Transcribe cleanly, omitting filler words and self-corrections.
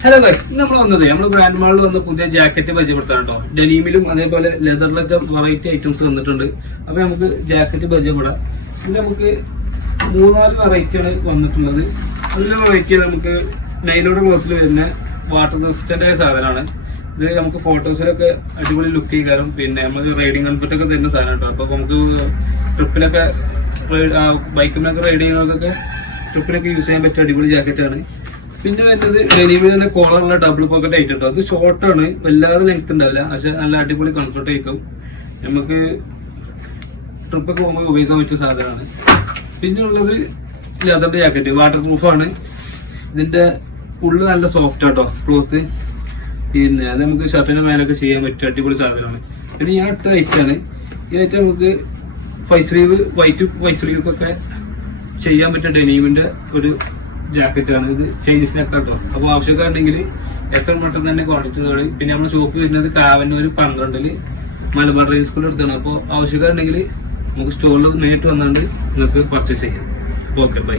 Hello guys, നമ്മൾ വന്നത് നമ്മൾ ബ്രാൻഡ് മാളിൽ വന്ന് പുതിയ ജാക്കറ്റ് പരിചയപ്പെടുത്താൻ കേട്ടോ. ഡെനിമിലും അതേപോലെ ലെതറിലൊക്കെ വെറൈറ്റി ഐറ്റംസ് വന്നിട്ടുണ്ട്. അപ്പൊ നമുക്ക് ജാക്കറ്റ് പരിചയപ്പെടാം. ഇതിൽ നമുക്ക് 3-4 വെറൈറ്റിയാണ് വന്നിട്ടുള്ളത്. അതിലെ വെറൈറ്റി നമുക്ക് നൈലോൺ ക്ലോത്തിൽ വരുന്ന വാട്ടർ റെസിസ്റ്റന്റ് സാധനമാണ്. ഇത് നമുക്ക് ഫോട്ടോസിലൊക്കെ അടിപൊളി ലുക്ക് ചെയ്യാനും പിന്നെ നമുക്ക് റൈഡിങ് കംഫർട്ട് ഒക്കെ തരുന്ന സാധനം കേട്ടോ. അപ്പൊ നമുക്ക് ട്രിപ്പിലൊക്കെ ബൈക്കിലൊക്കെ റൈഡ് ചെയ്യുന്നവർക്കൊക്കെ ട്രിപ്പിലൊക്കെ യൂസ് ചെയ്യാൻ പറ്റിയ അടിപൊളി ജാക്കറ്റാണ്. പിന്നെ വരുന്നത് ഡെനിമിൽ തന്നെ കോളറുള്ള ഡബിൾ പോക്കറ്റ് ആയിട്ട് കേട്ടോ. അത് ഷോർട്ടാണ്, വല്ലാതെ ലെങ്ത് ഉണ്ടാവില്ല, പക്ഷെ നല്ല അടിപൊളി കംഫർട്ട് ആയിരിക്കും. നമുക്ക് ട്രിപ്പൊക്കെ പോകുമ്പോൾ ഉപയോഗിക്കാൻ പറ്റിയ സാധനമാണ്. പിന്നെ ഉള്ളത് ലെതറിന്റെ ജാക്കറ്റ്, വാട്ടർ പ്രൂഫാണ്. ഇതിന്റെ ഉള്ളു നല്ല സോഫ്റ്റ് ആട്ടോ ക്ലോത്ത്. പിന്നെ അത് നമുക്ക് ഷർട്ടിന്റെ മേലൊക്കെ ചെയ്യാൻ പറ്റിയ അടിപൊളി സാധനമാണ്. പിന്നെ ഈ അടുത്ത ഐറ്റാണ്. ഈ ഐറ്റം നമുക്ക് വൈറ്റ് സ്ലീവ് ഒക്കെ ചെയ്യാൻ പറ്റിയ ഡെനിമിന്റെ ഒരു ജാക്കറ്റാണ്. ഇത് ചൈനീസ് നെക്ക് കേട്ടോ. അപ്പോൾ ആവശ്യക്കാരുണ്ടെങ്കിൽ എത്ര പെട്ടെന്ന് തന്നെ ക്വാളിറ്റി തോന്നി. പിന്നെ നമ്മുടെ ഷോപ്പ് വരുന്നത് കാവന്നൂർ 12 മലബാർ റേഞ്ച് സ്കൂളിൽ അടുത്താണ്. അപ്പോൾ ആവശ്യക്കാരുണ്ടെങ്കിൽ നമുക്ക് സ്റ്റോറിൽ നേരിട്ട് വന്നുകൊണ്ട് നിങ്ങൾക്ക് പർച്ചേസ് ചെയ്യാം. Okay, by.